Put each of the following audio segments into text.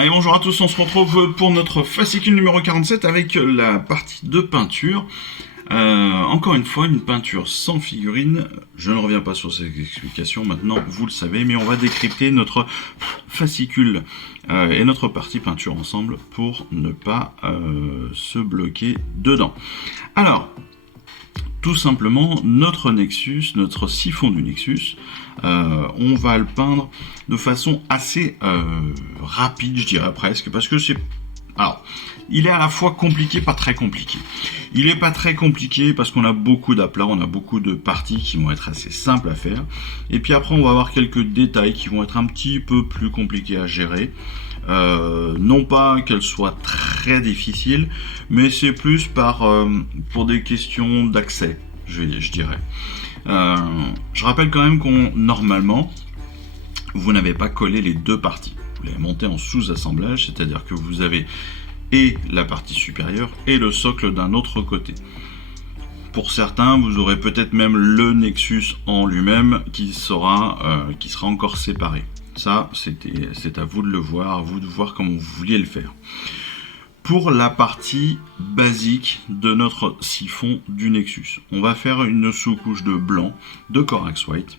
Allez, bonjour à tous, on se retrouve pour notre fascicule numéro 47 avec la partie de peinture. Encore une fois, une peinture sans figurine. Je ne reviens pas sur ces explications, maintenant vous le savez, mais on va décrypter notre fascicule et notre partie peinture ensemble pour ne pas se bloquer dedans. Alors, tout simplement, notre Nexus, notre siphon du Nexus, on va le peindre de façon assez rapide, je dirais presque, parce que c'est... Alors, il est à la fois compliqué, pas très compliqué. Il est pas très compliqué parce qu'on a beaucoup d'aplats, on a beaucoup de parties qui vont être assez simples à faire. Et puis après, on va avoir quelques détails qui vont être un petit peu plus compliqués à gérer. Non pas qu'elles soient très difficiles, mais c'est plus pour des questions d'accès, je dirais. Je rappelle quand même normalement, vous n'avez pas collé les deux parties. Vous les montez en sous-assemblage, c'est-à-dire que vous avez et la partie supérieure et le socle d'un autre côté. Pour certains, vous aurez peut-être même le Nexus en lui-même qui sera encore séparé. Ça, c'est à vous de le voir, à vous de voir comment vous vouliez le faire. Pour la partie basique de notre siphon du Nexus, on va faire une sous-couche de blanc, de Corax White,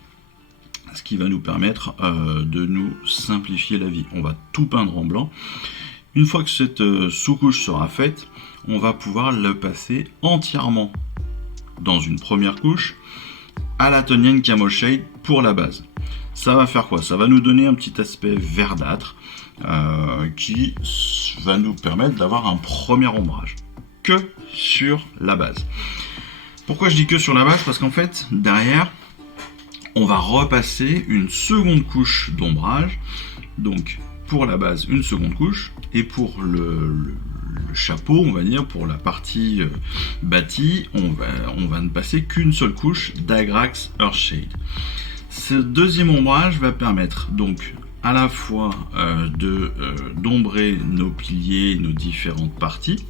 ce qui va nous permettre de nous simplifier la vie. On va tout peindre en blanc. Une fois que cette sous-couche sera faite, on va pouvoir le passer entièrement dans une première couche à la Tonian Camo Shade pour la base. Ça va faire quoi? Ça va nous donner un petit aspect verdâtre qui va nous permettre d'avoir un premier ombrage que sur la base. Pourquoi je dis que sur la base? Parce qu'en fait, derrière, on va repasser une seconde couche d'ombrage. Donc, pour la base, une seconde couche. Et pour le chapeau, on va dire, pour la partie bâtie, on va ne passer qu'une seule couche d'Agrax Earthshade. Ce deuxième ombrage va permettre donc à la fois d'ombrer nos piliers, nos différentes parties.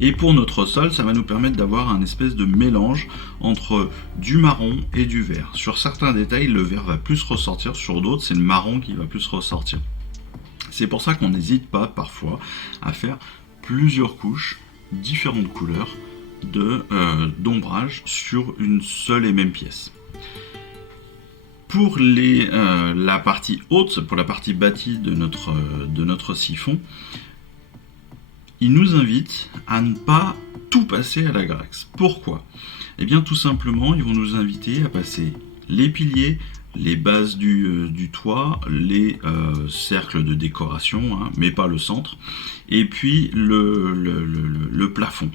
Et pour notre sol, ça va nous permettre d'avoir un espèce de mélange entre du marron et du vert. Sur certains détails, le vert va plus ressortir, sur d'autres, c'est le marron qui va plus ressortir. C'est pour ça qu'on n'hésite pas parfois à faire plusieurs couches, différentes couleurs d'ombrage sur une seule et même pièce. Pour la partie haute, pour la partie bâtie de notre siphon, il nous invite à ne pas tout passer à l'Agrax. Pourquoi? Eh bien tout simplement, ils vont nous inviter à passer les piliers, les bases du toit, les cercles de décoration, hein, mais pas le centre, et puis le plafond.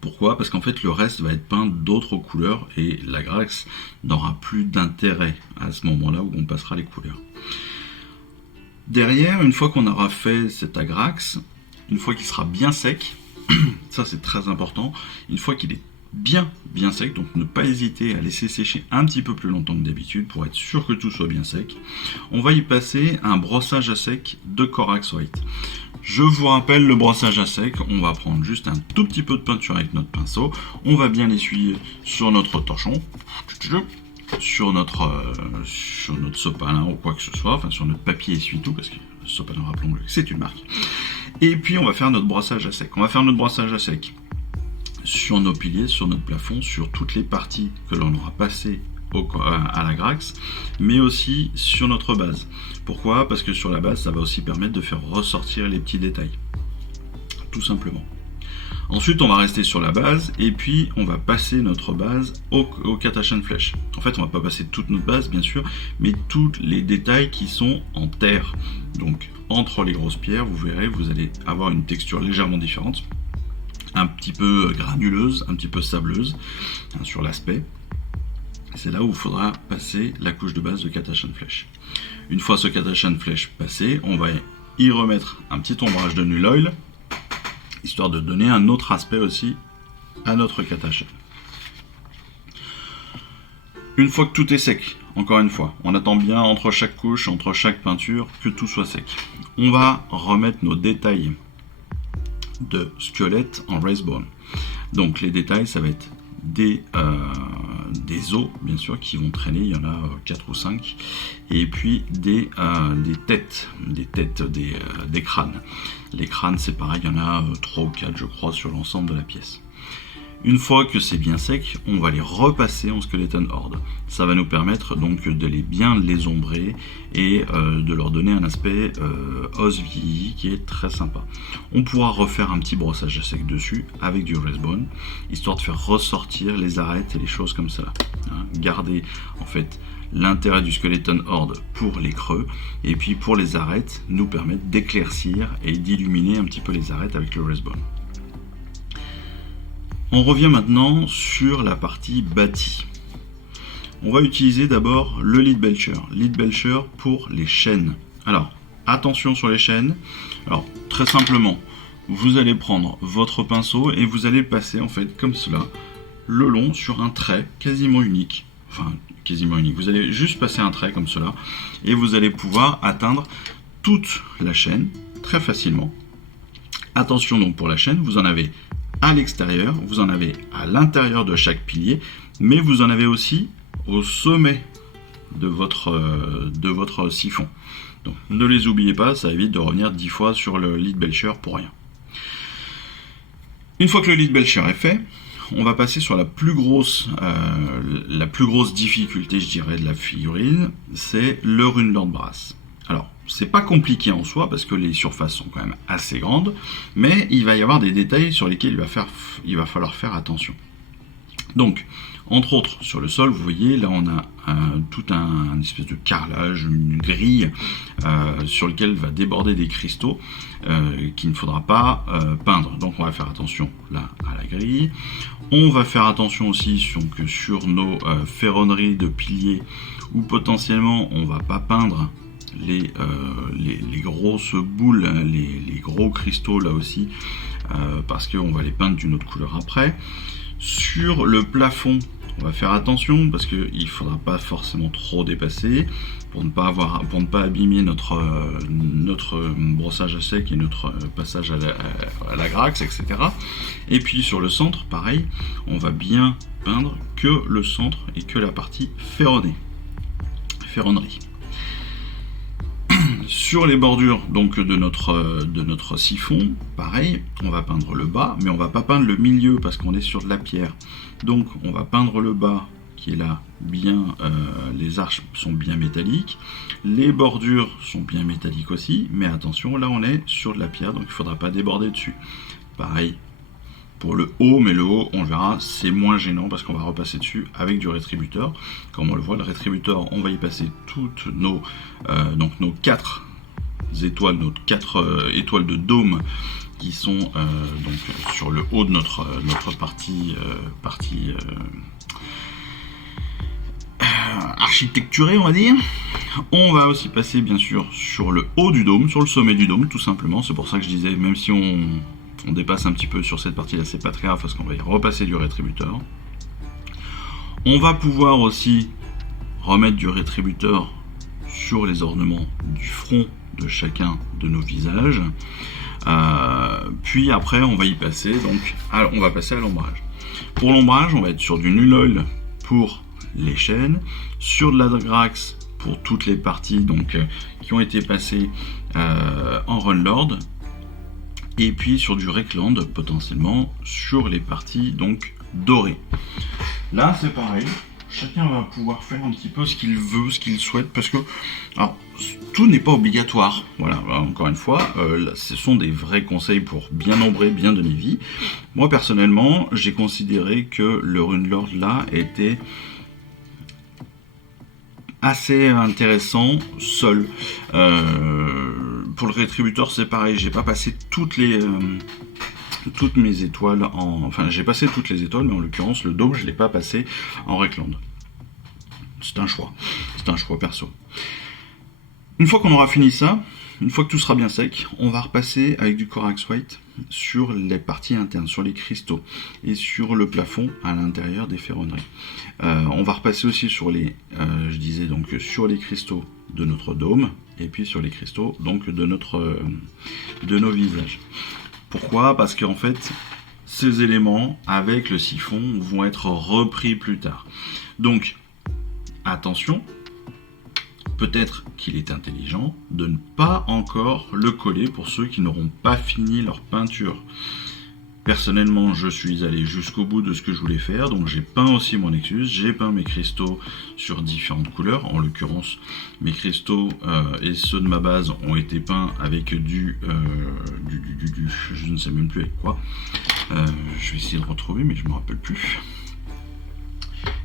Pourquoi? Parce qu'en fait le reste va être peint d'autres couleurs et l'Agrax n'aura plus d'intérêt à ce moment-là où on passera les couleurs. Derrière, une fois qu'on aura fait cet Agrax, une fois qu'il sera bien sec, ça c'est très important, une fois qu'il est bien sec, donc ne pas hésiter à laisser sécher un petit peu plus longtemps que d'habitude pour être sûr que tout soit bien sec, on va y passer un brossage à sec de Corax White. Je vous rappelle le brossage à sec, on va prendre juste un tout petit peu de peinture avec notre pinceau, on va bien l'essuyer sur notre torchon, sur notre sopalin ou quoi que ce soit, enfin sur notre papier essuie-tout, parce que le sopalin, rappelons-le, c'est une marque. Et puis on va faire notre brossage à sec. On va faire notre brossage à sec sur nos piliers, sur notre plafond, sur toutes les parties que l'on aura passées à l'Agrax, mais aussi sur notre base. Pourquoi? Parce que sur la base, ça va aussi permettre de faire ressortir les petits détails. Tout simplement. Ensuite, on va rester sur la base, et puis on va passer notre base au Catachan Flèche. En fait, on va pas passer toute notre base, bien sûr, mais tous les détails qui sont en terre. Donc, entre les grosses pierres, vous verrez, vous allez avoir une texture légèrement différente, un petit peu granuleuse, un petit peu sableuse, hein, sur l'aspect. C'est là où il faudra passer la couche de base de Catachan Flèche. Une fois ce Catachan Flèche passé, on va y remettre un petit ombrage de Null Oil, histoire de donner un autre aspect aussi à notre Catachan. Une fois que tout est sec, encore une fois, on attend bien entre chaque couche, entre chaque peinture, que tout soit sec. On va remettre nos détails de squelette en Wraithbone. Donc les détails, ça va être des os, bien sûr, qui vont traîner, il y en a 4 ou 5, et puis des têtes, des crânes. Les crânes, c'est pareil, il y en a 3 ou 4, je crois, sur l'ensemble de la pièce. Une fois que c'est bien sec, on va les repasser en Skeleton Horde. Ça va nous permettre donc de bien les ombrer et de leur donner un aspect os vieilli qui est très sympa. On pourra refaire un petit brossage à sec dessus avec du Respawn, histoire de faire ressortir les arêtes et les choses comme ça. Hein, garder en fait l'intérêt du Skeleton Horde pour les creux, et puis pour les arêtes, nous permettre d'éclaircir et d'illuminer un petit peu les arêtes avec le Respawn. On revient maintenant sur la partie bâtie. On va utiliser d'abord le Lead Belcher. Lead Belcher pour les chaînes. Alors, attention sur les chaînes. Alors, très simplement, vous allez prendre votre pinceau et vous allez le passer en fait comme cela, le long sur un trait quasiment unique. Enfin, quasiment unique. Vous allez juste passer un trait comme cela et vous allez pouvoir atteindre toute la chaîne très facilement. Attention donc pour la chaîne, vous en avez à l'extérieur, vous en avez à l'intérieur de chaque pilier, mais vous en avez aussi au sommet de votre siphon. Donc ne les oubliez pas, ça évite de revenir 10 fois sur le Lead Belcher pour rien. Une fois que le Lead Belcher est fait, on va passer sur la plus grosse difficulté, je dirais, de la figurine, c'est le Runelord Brass. Alors, c'est pas compliqué en soi parce que les surfaces sont quand même assez grandes, mais il va y avoir des détails sur lesquels il va falloir faire attention. Donc, entre autres, sur le sol, vous voyez, là on a tout un espèce de carrelage, une grille sur lequel va déborder des cristaux qu'il ne faudra pas peindre. Donc on va faire attention là à la grille. On va faire attention aussi sur nos ferronneries de piliers où potentiellement on ne va pas peindre les grosses boules, les gros cristaux là aussi, parce qu'on va les peindre d'une autre couleur après. Sur le plafond, on va faire attention parce qu'il ne faudra pas forcément trop dépasser pour ne pas abîmer notre brossage à sec et notre passage à la graxe, etc. Et puis sur le centre, pareil, on va bien peindre que le centre et que la partie ferronnerie. Sur les bordures donc de notre siphon, pareil, on va peindre le bas, mais on va pas peindre le milieu parce qu'on est sur de la pierre. Donc on va peindre le bas qui est là bien, les arches sont bien métalliques, les bordures sont bien métalliques aussi, mais attention, là on est sur de la pierre, donc il ne faudra pas déborder dessus. Pareil pour le haut, mais le haut, on verra, c'est moins gênant parce qu'on va repasser dessus avec du rétributeur. Comme on le voit, le rétributeur, on va y passer toutes nos 4 étoiles, nos 4 étoiles de dôme qui sont donc sur le haut de notre partie architecturée, on va dire. On va aussi passer bien sûr sur le haut du dôme, sur le sommet du dôme, tout simplement. C'est pour ça que je disais, même si on dépasse un petit peu sur cette partie là, c'est pas très grave parce qu'on va y repasser du rétributeur. On va pouvoir aussi remettre du rétributeur sur les ornements du front de chacun de nos visages, puis après on va y passer, donc on va passer à l'ombrage. Pour l'ombrage, on va être sur du Null Oil pour les chaînes, sur de la Grax pour toutes les parties donc qui ont été passées en Runelord, et puis sur du Reikland potentiellement sur les parties donc dorées. Là c'est pareil, chacun va pouvoir faire un petit peu ce qu'il veut, ce qu'il souhaite, parce que alors, tout n'est pas obligatoire. Voilà, encore une fois, ce sont des vrais conseils pour bien ombrer, bien donner vie. Moi personnellement, j'ai considéré que le Runelord là était assez intéressant seul. Pour le rétributeur c'est pareil, j'ai pas passé toutes mes étoiles enfin j'ai passé toutes les étoiles, mais en l'occurrence le dôme je l'ai pas passé en Reikland. C'est un choix perso. Une fois qu'on aura fini ça, une fois que tout sera bien sec, on va repasser avec du Corax White sur les parties internes, sur les cristaux et sur le plafond à l'intérieur des ferronneries. On va repasser aussi sur je disais donc sur les cristaux de notre dôme et puis sur les cristaux donc de nos visages. Pourquoi ? Parce qu'en fait ces éléments avec le siphon vont être repris plus tard. Donc, attention, peut-être qu'il est intelligent de ne pas encore le coller pour ceux qui n'auront pas fini leur peinture. Personnellement, je suis allé jusqu'au bout de ce que je voulais faire, donc j'ai peint aussi mon Nexus, j'ai peint mes cristaux sur différentes couleurs, en l'occurrence mes cristaux et ceux de ma base ont été peints avec je ne sais même plus avec quoi, je vais essayer de retrouver mais je me rappelle plus.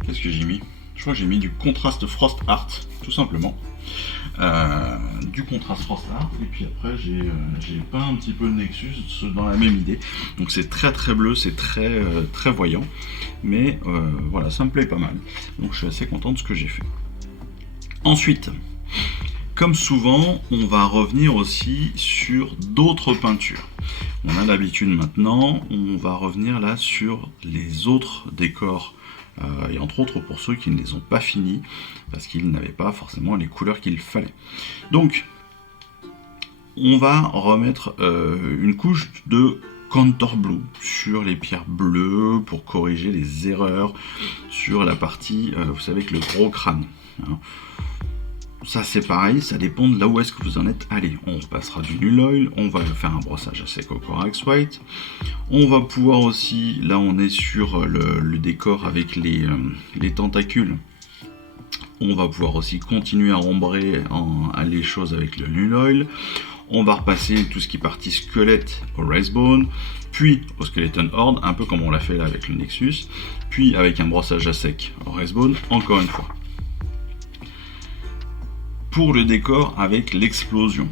Qu'est-ce que j'ai mis? Je crois que j'ai mis du contraste Frost Art, tout simplement. Du contraste Frost Art, et puis après j'ai peint un petit peu le Nexus dans la même idée. Donc c'est très très bleu, c'est très très voyant, mais voilà, ça me plaît pas mal. Donc je suis assez content de ce que j'ai fait. Ensuite, comme souvent, on va revenir aussi sur d'autres peintures. On a l'habitude maintenant, on va revenir là sur les autres décors. Et entre autres pour ceux qui ne les ont pas finis, parce qu'ils n'avaient pas forcément les couleurs qu'il fallait. Donc, on va remettre une couche de Contour Blue sur les pierres bleues pour corriger les erreurs sur la partie, vous savez, avec le gros crâne. Hein. Ça c'est pareil, ça dépend de là où est-ce que vous en êtes. Allez, on repassera du Null Oil, on va faire un brossage à sec au Corax White. On va pouvoir aussi, là on est sur le décor avec les tentacules. On va pouvoir aussi continuer à ombrer les choses avec le Null Oil. On va repasser tout ce qui est partie squelette au Wraithbone, puis au Skeleton Horde, un peu comme on l'a fait là avec le Nexus, puis avec un brossage à sec au Wraithbone, encore une fois. Pour le décor avec l'explosion,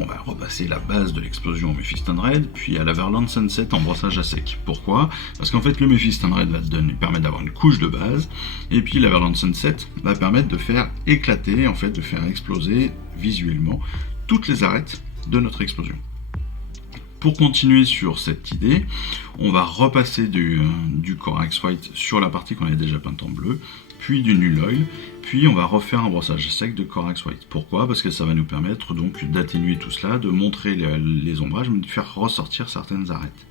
on va repasser la base de l'explosion au Mephiston Red, puis à l'Averland Sunset en brossage à sec. Pourquoi? Parce qu'en fait le Mephiston Red va permettre d'avoir une couche de base, et puis l'Averland Sunset va permettre de faire éclater, en fait de faire exploser visuellement toutes les arêtes de notre explosion. Pour continuer sur cette idée, on va repasser du Corax White sur la partie qu'on a déjà peinte en bleu, puis du Null Oil, puis on va refaire un brossage sec de Corax White. Pourquoi? Parce que ça va nous permettre donc d'atténuer tout cela, de montrer les ombrages, mais de faire ressortir certaines arêtes.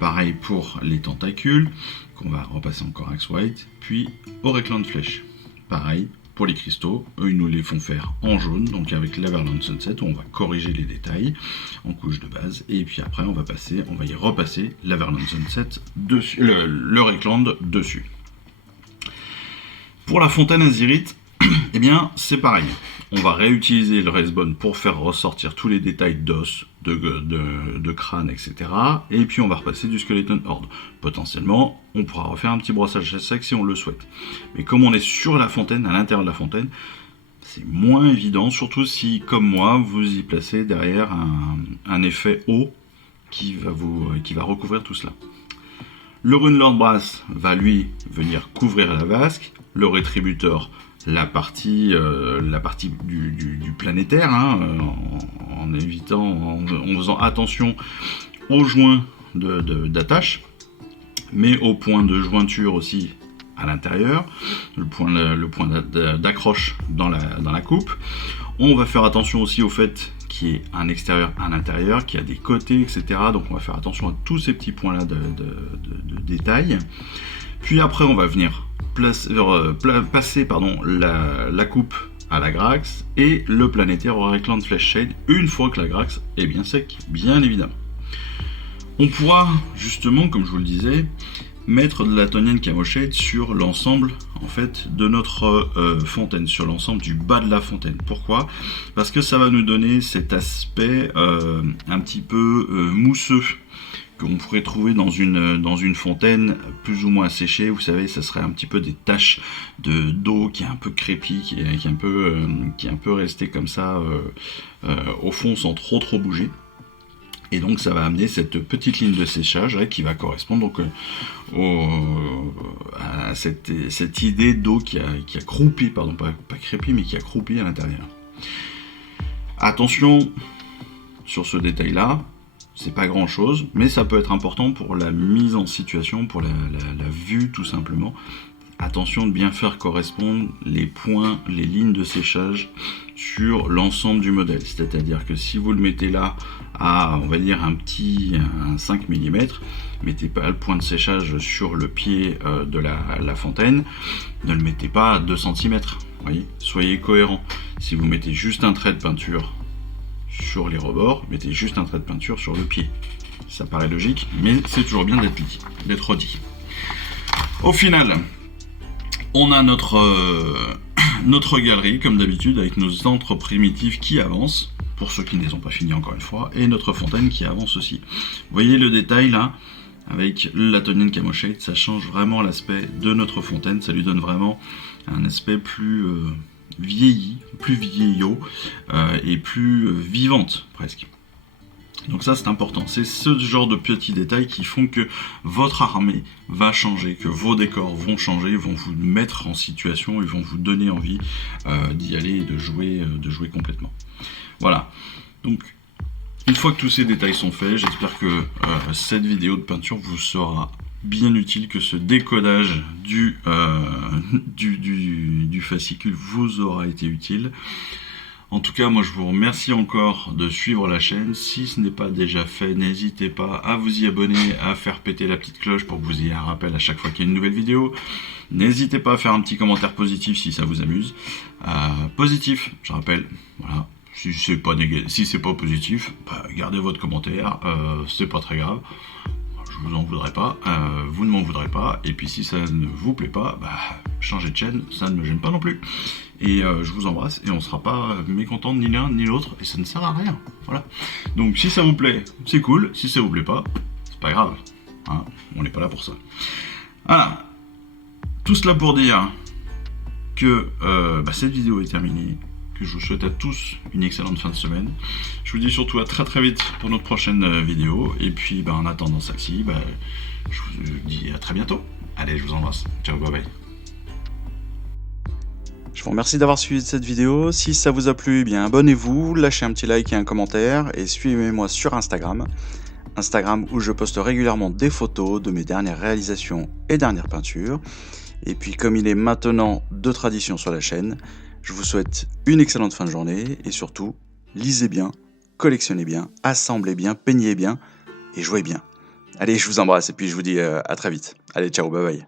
Pareil pour les tentacules, qu'on va repasser en Corax White, puis au Recland Flèche. Pareil pour les cristaux, eux ils nous les font faire en jaune, donc avec l'Averland Sunset, où on va corriger les détails en couche de base, et puis après on va y repasser l'Averland Sunset dessus, le Recland dessus. Pour la fontaine azyrite, eh bien c'est pareil. On va réutiliser le Wraithbone pour faire ressortir tous les détails d'os, de crâne, etc. Et puis on va repasser du Skeleton Horde. Potentiellement, on pourra refaire un petit brossage à sec si on le souhaite. Mais comme on est sur la fontaine, à l'intérieur de la fontaine, c'est moins évident, surtout si, comme moi, vous y placez derrière un effet eau qui va recouvrir tout cela. Le Runelord Brass va lui venir couvrir la vasque, le rétributeur la partie du planétaire, hein, en évitant, en faisant attention aux joints d'attache, mais aux points de jointure aussi à l'intérieur, le point d'accroche dans la coupe. On va faire attention aussi au fait qu'il y ait un extérieur, un intérieur, qu'il y a des côtés, etc. Donc on va faire attention à tous ces petits points-là de détail. Puis après on va venir passer la coupe à la Grax et le planétaire au Recland Flash Shade une fois que la Grax est bien sec, bien évidemment. On pourra justement, comme je vous le disais, mettre de la Tonian Camo Shade sur l'ensemble en fait de notre fontaine, sur l'ensemble du bas de la fontaine. Pourquoi? Parce que ça va nous donner cet aspect un petit peu mousseux qu'on pourrait trouver dans une fontaine plus ou moins asséchée. Vous savez, ça serait un petit peu des taches d'eau qui est un peu crépie, qui est un peu resté comme ça au fond sans trop bouger. Et donc ça va amener cette petite ligne de séchage qui va correspondre donc à cette idée d'eau qui a croupi, pardon, pas crépi, mais qui a croupi à l'intérieur. Attention sur ce détail-là, c'est pas grand-chose, mais ça peut être important pour la mise en situation, pour la vue tout simplement. Attention de bien faire correspondre les points, les lignes de séchage sur l'ensemble du modèle. C'est-à-dire que si vous le mettez là à, on va dire, un 5 mm, mettez pas le point de séchage sur le pied de la fontaine, ne le mettez pas à 2 cm. Voyez, soyez cohérent. Si vous mettez juste un trait de peinture sur les rebords, mettez juste un trait de peinture sur le pied. Ça paraît logique, mais c'est toujours bien d'être redit. Au final, on a notre galerie, comme d'habitude, avec nos centres primitifs qui avancent, pour ceux qui ne les ont pas finis encore une fois, et notre fontaine qui avance aussi. Vous voyez le détail là, avec l'Atonian Camo Shade, ça change vraiment l'aspect de notre fontaine, ça lui donne vraiment un aspect plus vieilli, plus vieillot, et plus vivante presque. Donc ça c'est important, c'est ce genre de petits détails qui font que votre armée va changer, que vos décors vont changer, vont vous mettre en situation, ils vont vous donner envie d'y aller et de jouer complètement. Voilà, donc une fois que tous ces détails sont faits, j'espère que cette vidéo de peinture vous sera bien utile, que ce décodage du fascicule vous aura été utile. En tout cas, moi je vous remercie encore de suivre la chaîne. Si ce n'est pas déjà fait, n'hésitez pas à vous y abonner, à faire péter la petite cloche pour que vous ayez un rappel à chaque fois qu'il y a une nouvelle vidéo. N'hésitez pas à faire un petit commentaire positif si ça vous amuse. Positif, je rappelle, voilà. Si c'est pas positif, bah, gardez votre commentaire, c'est pas très grave. Je vous en voudrais pas, vous ne m'en voudrez pas, et puis si ça ne vous plaît pas, bah, changez de chaîne, ça ne me gêne pas non plus. Et je vous embrasse, et on sera pas mécontent ni l'un ni l'autre, et ça ne sert à rien, voilà. Donc si ça vous plaît, c'est cool, si ça vous plaît pas, c'est pas grave, hein, on n'est pas là pour ça. Voilà, tout cela pour dire que cette vidéo est terminée, que je vous souhaite à tous une excellente fin de semaine. Je vous dis surtout à très vite pour notre prochaine vidéo. Et puis en attendant celle-ci, je vous dis à très bientôt. Allez, je vous embrasse. Ciao, bye bye. Je vous remercie d'avoir suivi cette vidéo. Si ça vous a plu, eh bien abonnez-vous, lâchez un petit like et un commentaire et suivez-moi sur Instagram. Instagram où je poste régulièrement des photos de mes dernières réalisations et dernières peintures. Et puis comme il est maintenant de tradition sur la chaîne, je vous souhaite une excellente fin de journée et surtout, lisez bien, collectionnez bien, assemblez bien, peignez bien et jouez bien. Allez, je vous embrasse et puis je vous dis à très vite. Allez, ciao, bye bye.